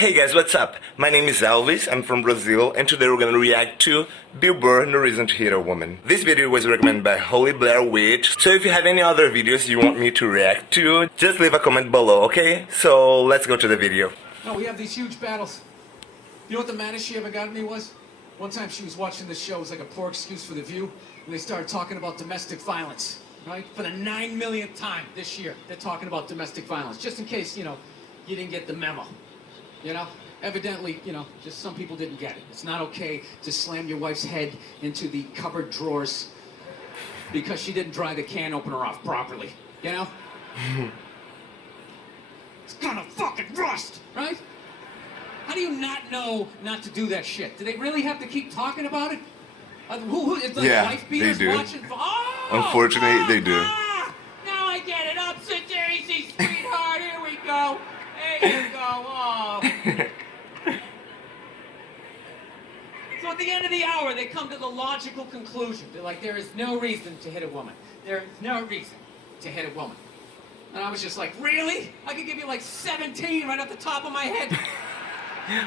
Hey guys, what's up? My name is Elvis, I'm from Brazil, and today we're gonna react to Burr, No Reason to Hate a Woman. This video was recommended by Holy Blair Witch, so if you have any other videos you want me to react to, just leave a comment below, okay? So let's go to the video. No, we have these huge battles. You know what the maddest she ever got at me was? One time she was watching this show, it was like a poor excuse for The View, and they started talking about domestic violence, right? For the 9 millionth time this year, they're talking about domestic violence, just in case, you didn't get the memo. Evidently, just some people didn't get it. It's not okay to slam your wife's head into the cupboard drawers because she didn't dry the can opener off properly, It's gonna fucking rust, right? How do you not know not to do that shit? Do they really have to keep talking about it? Who is the wife beaters they do. watching? Oh, Unfortunately, they do. Now I get it. Upset Daisy, sweetheart. Here we go. There you go. Oh. So at the end of the hour, they come to the logical conclusion. They're like, there is no reason to hit a woman. There is no reason to hit a woman. And I was just like, really? I could give you like 17 right off the top of my head.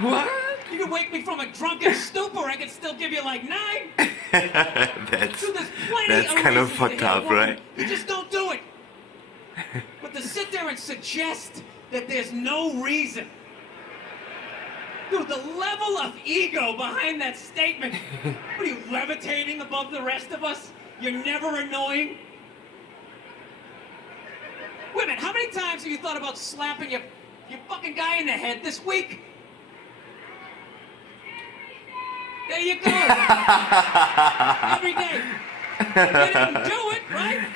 What? You could wake me from a drunken stupor, I could still give you like 9. That's of kind of fucked up, right? You just don't do it. But to sit there and suggest that there's no reason. Dude, the level of ego behind that statement. What are you, levitating above the rest of us? You're never annoying? Wait a minute, how many times have you thought about slapping your fucking guy in the head this week? There you go. Every day. You didn't do it, right?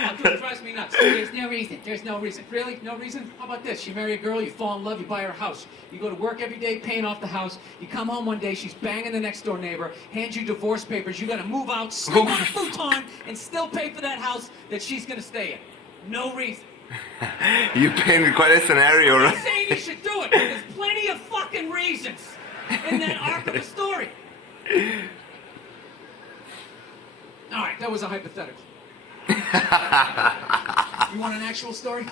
Oh, dude, it drives me nuts. There's no reason. There's no reason. Really? No reason? How about this? You marry a girl, you fall in love, you buy her a house. You go to work every day paying off the house. You come home one day, she's banging the next door neighbor, hands you divorce papers. You got to move out, sleep on a futon, and still pay for that house that she's going to stay in. No reason. You painted quite a scenario, right? I'm saying you should do it, but there's plenty of fucking reasons in that arc of the story. All right, that was a hypothetical. You want an actual story?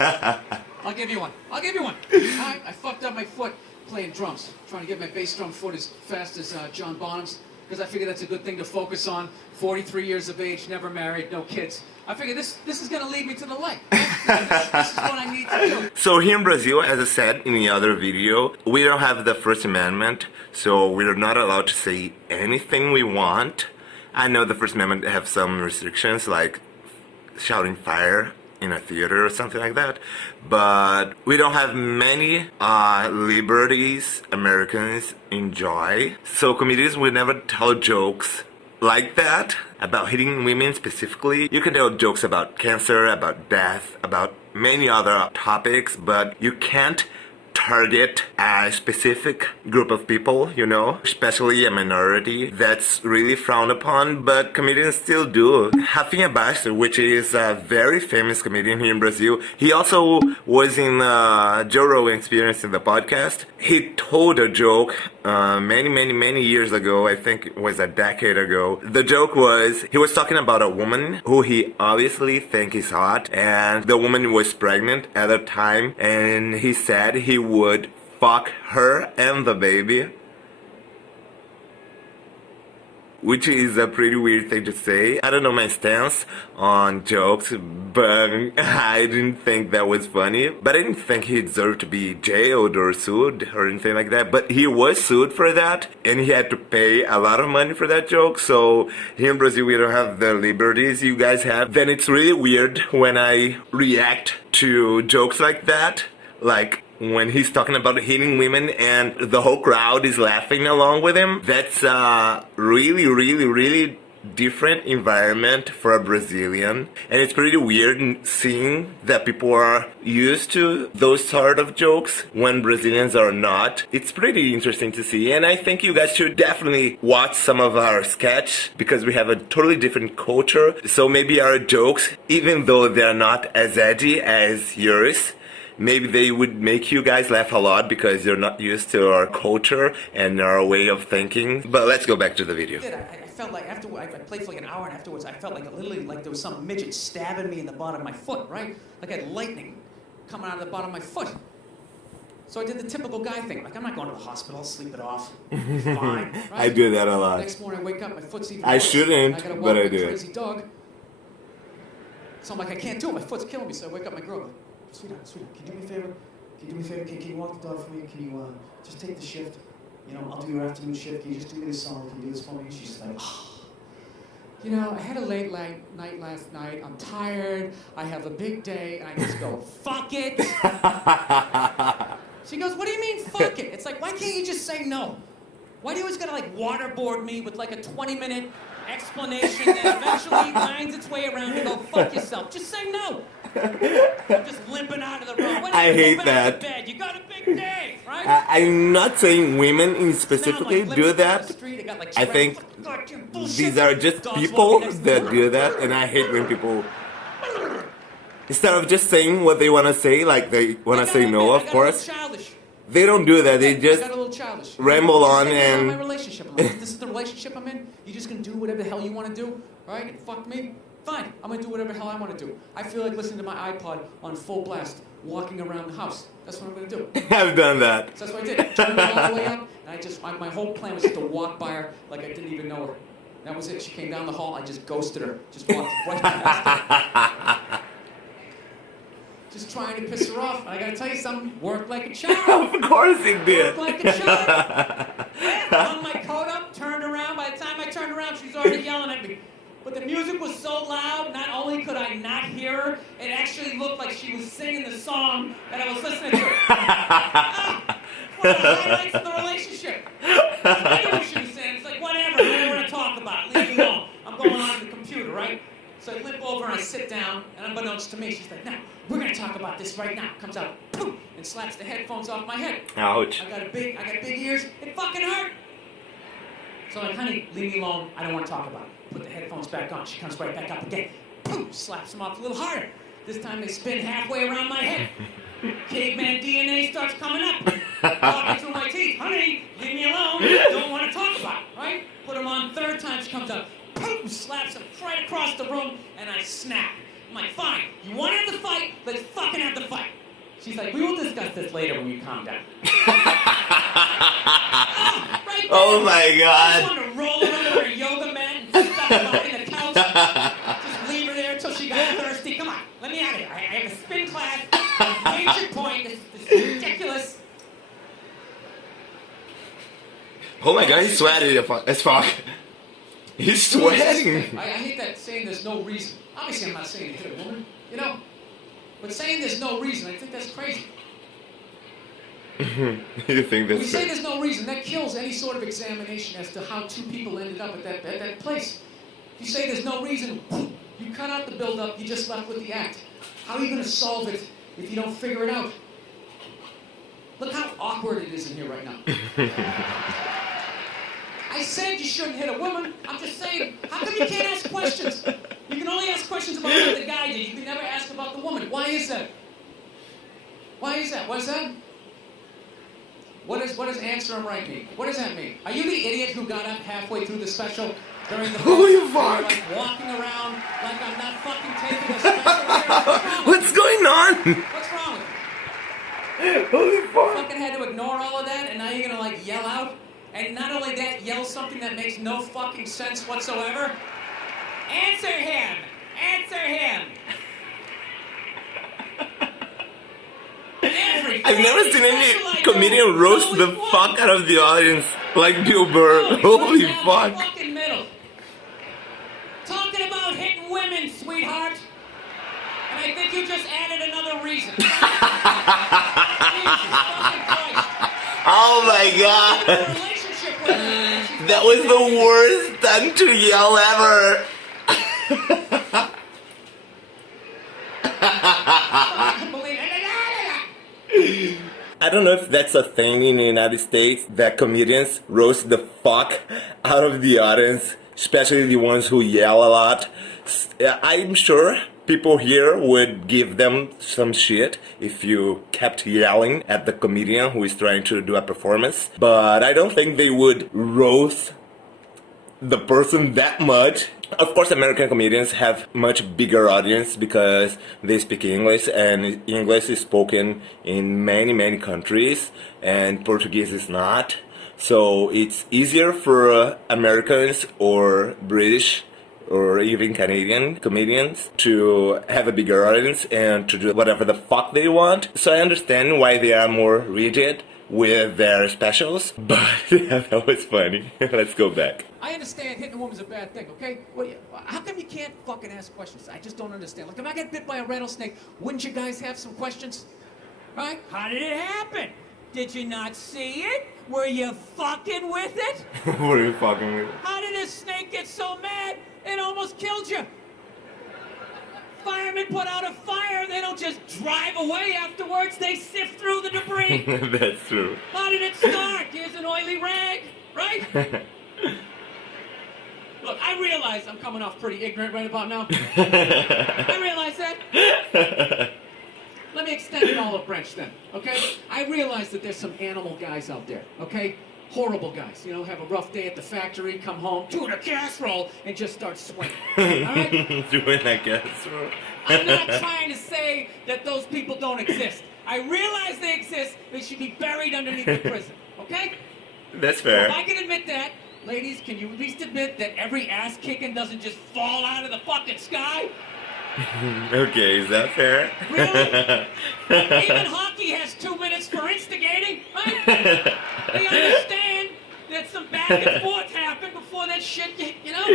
I'll give you one. All right, I fucked up my foot playing drums, trying to get my bass drum foot as fast as John Bonham's, because I figured that's a good thing to focus on. 43 years of age, never married, no kids. I figured this is going to lead me to the light. This is what I need to do. So here in Brazil, as I said in the other video, we don't have the First Amendment, so we're not allowed to say anything we want. I know the First Amendment have some restrictions, like shouting fire in a theater or something like that, but we don't have many liberties Americans enjoy. So comedians will never tell jokes like that about hitting women specifically. You can tell jokes about cancer, about death, about many other topics, but you can't target a specific group of people, especially a minority. That's really frowned upon, but comedians still do. Rafinha Bastos, which is a very famous comedian here in Brazil, he also was in Joe Rogan Experience in the podcast. He told a joke many years ago, I think it was a decade ago. The joke was, he was talking about a woman who he obviously thinks is hot, and the woman was pregnant at the time, and he said he would fuck her and the baby, which is a pretty weird thing to say. I don't know my stance on jokes, but I didn't think that was funny. But I didn't think he deserved to be jailed or sued or anything like that. But he was sued for that, and he had to pay a lot of money for that joke. So here in Brazil, we don't have the liberties you guys have. Then it's really weird when I react to jokes like that, like when he's talking about hitting women and the whole crowd is laughing along with him. That's a really different environment for a Brazilian, and it's pretty weird seeing that people are used to those sort of jokes when Brazilians are not. It's pretty interesting to see, and I think you guys should definitely watch some of our sketch, because we have a totally different culture. So maybe our jokes, even though they're not as edgy as yours, maybe they would make you guys laugh a lot because you're not used to our culture and our way of thinking. But let's go back to the video. I felt like after I played for like an hour, and afterwards I felt like literally like there was some midget stabbing me in the bottom of my foot, right? Like I had lightning coming out of the bottom of my foot. So I did the typical guy thing. Like, I'm not going to the hospital. I'll sleep it off. Fine. Right? I do that a lot. Next morning I wake up, my foot's even I worse. shouldn't, I gotta walk but I like do a it. crazy dog. So I'm like, I can't do it. My foot's killing me. So I wake up my girl. Sweetheart, can you do me a favor? Can you do me a favor? Can you walk the dog for me? Can you just take the shift? You know, I'll do your afternoon shift. Can you just do me this song? Can you do this for me? She's just like, oh. You know, I had a late night last night. I'm tired. I have a big day. And I just go, fuck it. She goes, what do you mean, fuck it? It's like, why can't you just say no? Why do you always gotta like waterboard me with like a 20-minute explanation that eventually winds its way around and go, fuck yourself. Just say no. I'm just limping out of the room. Why I don't you hate go back that. to bed? You got a big day, right? I'm not saying women in specifically Now I'm, like, do living on that. the street, I got, like, I think fucking bullshit. these are just Dogs people walking next to that me. do that, and I hate when people, instead of just saying what they want to say, like they want to say no, of course, they don't do that. They I just got a little childish. ramble Just on say, "This is and my relationship. I'm like, this is the relationship I'm in. You're just gonna do whatever the hell you want to do, right? And fuck me. Fine. I'm gonna do whatever the hell I want to do. I feel like listening to my iPod on full blast, walking around the house. That's what I'm gonna do. I've done that. So that's what I did. Turned it all the way up, and my whole plan was just to walk by her like I didn't even know her. That was it. She came down the hall. I just ghosted her. Just walked right past her. Just trying to piss her off. And I gotta tell you something. Worked like a charm. Of course it did. Worked like a charm. Hung my coat up, turned around. By the time I turned around, she was already yelling at me. But the music was so loud, not only could I not hear her, it actually looked like she was singing the song that I was listening to. One of the highlights of the relationship. I knew what she was saying. It's like, whatever, I don't want to talk about it. Leave me alone. I'm going on to the computer, right? So I limp over and I sit down, and unbeknownst to me, she's like, "Now, we're gonna talk about this right now." Comes out, boom, and slaps the headphones off my head. Ouch. I got big ears. It fucking hurt. So I'm like, "Honey, leave me alone. I don't want to talk about it." Put the headphones back on. She comes right back up again. Boom, slaps them off a little harder. This time they spin halfway around my head. Caveman DNA starts coming up. Walking through my teeth. "Honey, leave me alone. Don't want to talk about it," right? Put them on. Third time she comes up. Boom, slaps him right across the room, and I snap. I'm like, "Fine, you want to have the fight? Let's fucking have the fight." She's like, "We will discuss this later when you calm down." Right Oh there. my I God. just wanted to roll her over a yoga mat and stuff her behind the couch. Just leave her there until she got thirsty. Come on, let me out of here. I have a spin class. Major point. This is ridiculous. Oh my God, he's sweaty as fuck. He's sweating. I hate that saying there's no reason. Obviously, I'm not saying to hit a woman, you know. But saying there's no reason, I think that's crazy. You think When you that's say right? there's no reason, that kills any sort of examination as to how two people ended up at that place. If you say there's no reason, you cut out the build-up, you just left with the act. How are you going to solve it if you don't figure it out? Look how awkward it is in here right now. I said you shouldn't hit a woman. I'm just saying, how come you can't ask questions? You can only ask questions about what the guy did. You can never ask about the woman. Why is that? Why is that? What is that? What does answer him right mean? What does that mean? Are you the idiot who got up halfway through the special during the Holy break? fuck. You're like walking around like I'm not fucking taking a special. What's going on? What's wrong with you? Holy fuck. Fucking had to ignore all of that, and now you're gonna like yell out, and not only that, yell something that makes no fucking sense whatsoever. Answer him! Answer him! I've never seen any comedian roast the fuck out of the audience like Bill Burr. Holy fuck. Fucking middle. Talking about hitting women, sweetheart. And I think you just added another reason. Jesus fucking Christ. Oh my God. Relationship with her. That was the worst time to yell ever. I don't know if that's a thing in the United States that comedians roast the fuck out of the audience, especially the ones who yell a lot. I'm sure people here would give them some shit if you kept yelling at the comedian who is trying to do a performance, but I don't think they would roast the person that much. Of course, American comedians have much bigger audience because they speak English, and English is spoken in many, many countries, and Portuguese is not. So it's easier for Americans or British or even Canadian comedians to have a bigger audience and to do whatever the fuck they want. So I understand why they are more rigid with their specials, but that was funny. Let's go back. I understand hitting a woman's a bad thing, okay? How come you can't fucking ask questions? I just don't understand. Like, if I get bit by a rattlesnake, wouldn't you guys have some questions? Right? How did it happen? Did you not see it? Were you fucking with it? Were you fucking with it? How did this snake get so mad it almost killed you? Firemen put out a fire, they don't just drive away afterwards, they sift through the debris. That's true. How did it start? Here's an oily rag, right? Look, I realize I'm coming off pretty ignorant right about now. I realize that. Let me extend an olive branch then, okay? I realize that there's some animal guys out there, okay? Horrible guys, you know, have a rough day at the factory, come home, tuna casserole, and just start swinging. All right? Doing that casserole. I'm not trying to say that those people don't exist. I realize they exist. They should be buried underneath the prison, okay? That's fair. So if I can admit that, ladies, can you at least admit that every ass kicking doesn't just fall out of the fucking sky? Okay, is that fair? Really? Even hockey has 2 minutes for instigating, right? They understand that some back and forth happened before that shit, you know?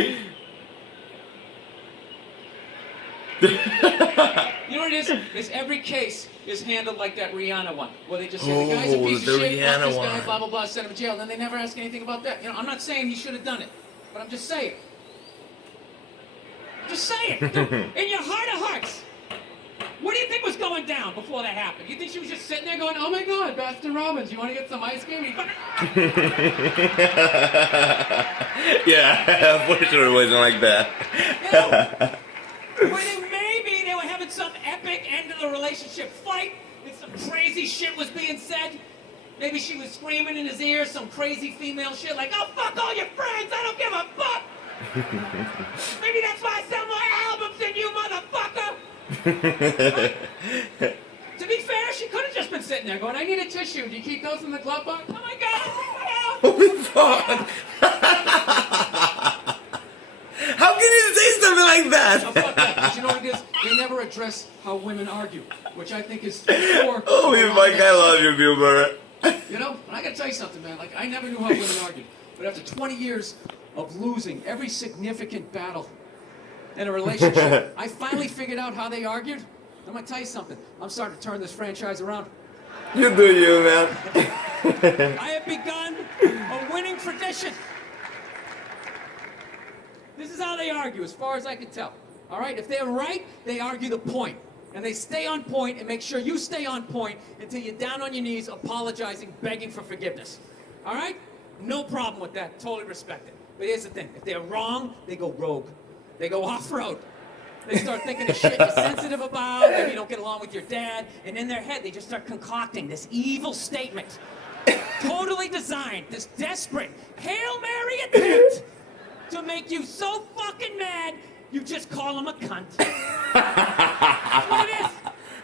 You know what it is? Is every case is handled like that Rihanna one, where they just say, the guy's a piece of shit, fuck this guy, blah, blah, blah, send him to jail, and then they never ask anything about that. You know, I'm not saying he should have done it, but I'm just saying. Just say it. In your heart of hearts. What do you think was going down before that happened? You think she was just sitting there going, oh my God, Baskin Robbins, you want to get some ice cream? Yeah, for sure it wasn't like that. You know, maybe they were having some epic end of the relationship fight and some crazy shit was being said. Maybe she was screaming in his ear some crazy female shit like, oh, fuck all your friends, I don't give a fuck. Maybe that's why I sell more albums than you, motherfucker! Right? To be fair, she could have just been sitting there going, I need a tissue. Do you keep those in the glove box? Oh my God! Holy fuck! How can you say something like that? Oh, fuck that. But you know what it is? They never address how women argue, which I think is core. Holy fuck, I love you, Bill Burr. You know, and I gotta tell you something, man. Like, I never knew how women argued. But after 20 years of losing every significant battle in a relationship, I finally figured out how they argued. I'm gonna tell you something. I'm starting to turn this franchise around. You do you, man. I have begun a winning tradition. This is how they argue, as far as I can tell. All right? If they're right, they argue the point. And they stay on point and make sure you stay on point until you're down on your knees, apologizing, begging for forgiveness. All right? No problem with that. Totally respect it. But here's the thing. If they're wrong, they go rogue. They go off-road. They start thinking of shit you're sensitive about, maybe you don't get along with your dad, and in their head, they just start concocting this evil statement. Totally designed, this desperate, Hail Mary attempt to make you so fucking mad, you just call them a cunt. That's what it is.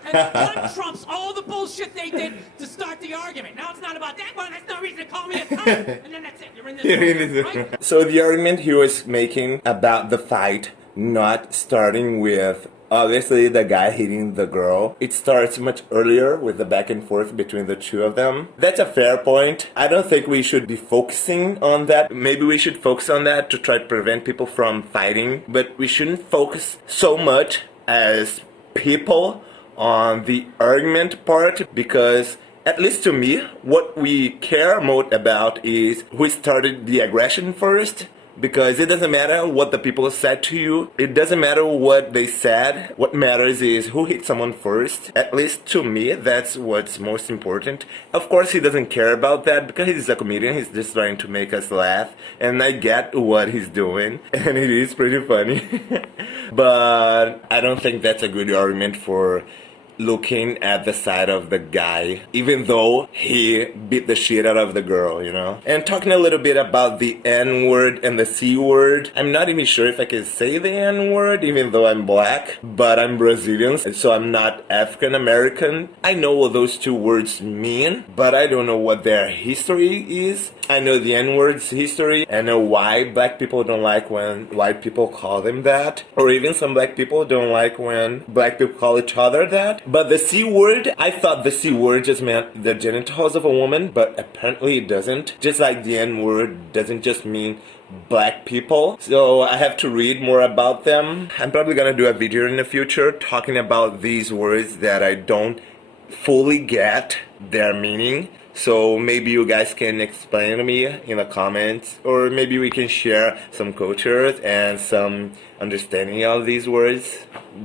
And the cunt trumps all the bullshit they did to start the argument. Now it's not about that one, that's no reason to call me a cunt. And then that's it, you're in this one, right? So the argument he was making about the fight not starting with obviously the guy hitting the girl. It starts much earlier with the back and forth between the two of them. That's a fair point. I don't think we should be focusing on that. Maybe we should focus on that to try to prevent people from fighting, but we shouldn't focus so much as people on the argument part, because at least to me, what we care more about is who started the aggression first. Because it doesn't matter what the people said to you. It doesn't matter what they said. What matters is who hit someone first. At least to me, that's what's most important. Of course, he doesn't care about that because he's a comedian. He's just trying to make us laugh. And I get what he's doing. And it is pretty funny. But I don't think that's a good argument for looking at the side of the guy, even though he beat the shit out of the girl, you know? And talking a little bit about the N-word and the C-word, I'm not even sure if I can say the N-word, even though I'm black, but I'm Brazilian, so I'm not African American. I know what those two words mean, but I don't know what their history is. I know the N-word's history. I know why black people don't like when white people call them that. Or even some black people don't like when black people call each other that. But the C-word, I thought the C-word just meant the genitals of a woman, but apparently it doesn't. Just like the N-word doesn't just mean black people. So I have to read more about them. I'm probably gonna do a video in the future talking about these words that I don't fully get their meaning. So maybe you guys can explain to me in the comments, or maybe we can share some cultures and some understanding of these words.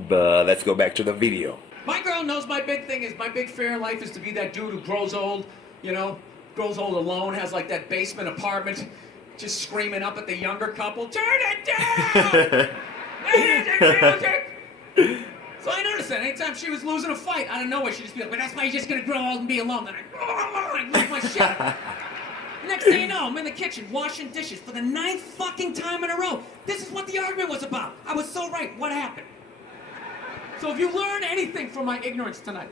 But let's go back to the video. My girl knows my big thing is, my big fear in life is to be that dude who grows old, you know, grows old alone, has like that basement apartment, just screaming up at the younger couple, turn it down! Music! So I noticed that anytime she was losing a fight, out of nowhere, she'd just be like, but that's why you're just gonna grow old and be alone. Then I lose my shit. Next thing you know, I'm in the kitchen washing dishes for the 9th fucking time in a row. This is what the argument was about. I was so right. What happened? So if you learn anything from my ignorance tonight,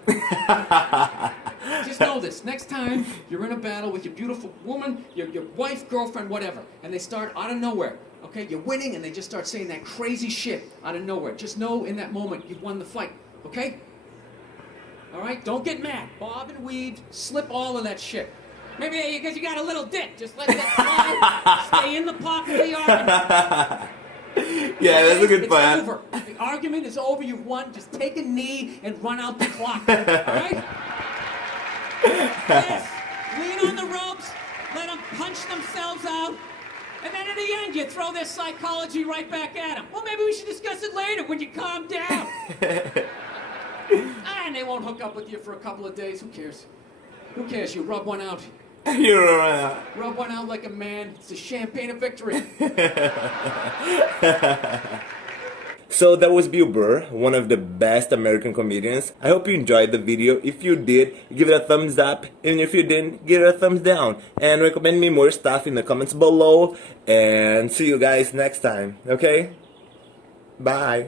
just know this. Next time you're in a battle with your beautiful woman, your wife, girlfriend, whatever, and they start out of nowhere, okay, you're winning, and they just start saying that crazy shit out of nowhere. Just know in that moment you've won the fight, okay? All right? Don't get mad. Bob and weave, slip all of that shit. Maybe because you got a little dick. Just let that slide. Stay in the pocket of the argument. Yeah, that's a good plan. It's over. The argument is over. You've won. Just take a knee and run out the clock. All right? Yes. Lean on the ropes. Let them punch themselves out. And then at the end, you throw their psychology right back at them. Well, maybe we should discuss it later when you calm down. And they won't hook up with you for a couple of days. Who cares? Who cares? You rub one out. Rub one out like a man. It's a champagne of victory. So that was Burr, one of the best American comedians. I hope you enjoyed the video. If you did, give it a thumbs up. And if you didn't, give it a thumbs down. And recommend me more stuff in the comments below. And see you guys next time. Okay? Bye.